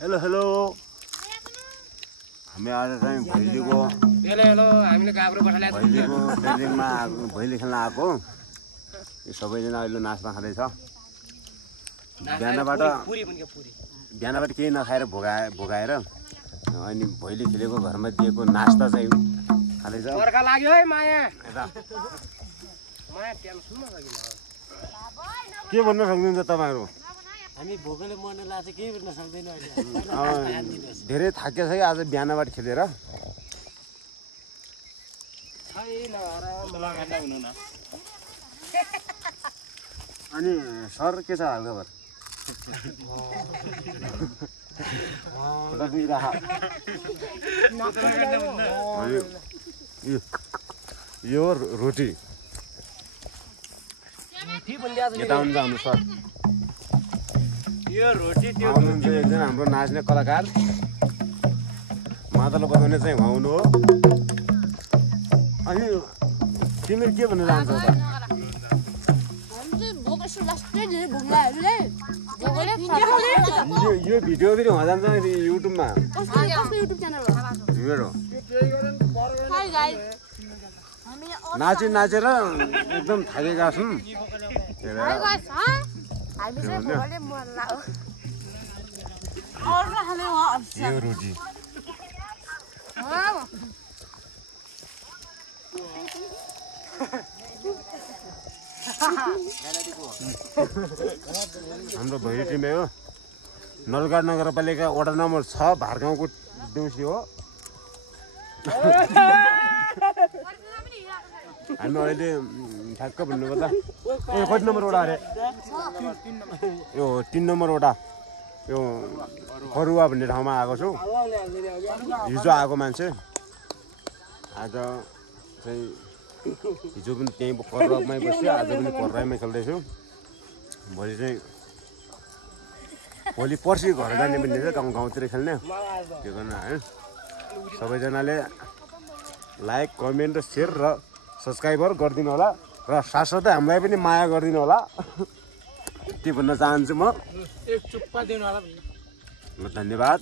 Hello hello हामी आज चाहिँ भैलीको ट्रेनिङमा भैली खेल्न आएको यो सबैजना अहिले नाच्न खाँदैछ बिहानबाट केही नखाएर भोगाएर अनि भैली खेलेको घरमा दिएको नास्ता चाहिँ खाँदैछ के भन्न सक्नुहुन्छ तपाईँहरू हामी भोकले मर्न लाग्छ केही गर्न सक्दैन धेरै थाकेछ है आज बिहानबाट खेलेर अनि सर के छ हालखबर यो रोटी यता हुन्छ हाम्रो सर यो रोटी त्यो एकजना हाम्रो नाच्ने कलाकार मादल बजाउने चाहिँ उहाँ हो अनि तिमीले के भन्न चाहन्छौ यो भिडियो फेरि हुन जान्छ युट्युबमा नाचेर एकदम थाकेका छौँ यो रोटी हाम्रो भैली टिमै हो नलगाड नगरपालिका वडा नम्बर 6 भारगाउँको देउसी हो हामी अहिले ठ्याक्क भन्नुपर्दा कति नम्बर वडा अरे यो 3 नम्बर वडा यो फरुवा भन्ने ठाउँमा आएको छु हिजो आएको मान्छे आज चाहिँ हिजो पनि त्यहीँ फरुवामै बस्यो आज पनि फरुवामै खेल्दैछु भोलि पर्सि घर जाने पनि छ गाउँतिर खेल्ने त्यो गर्न है सबैजनाले लाइक कमेन्ट र सेयर र सब्सक्राइबर गरिदिनु होला र साथसाथै हामीलाई पनि माया गरिदिनु होला के भन्न चाहन्छु म एक चुप्पा दिनु होला धन्यवाद।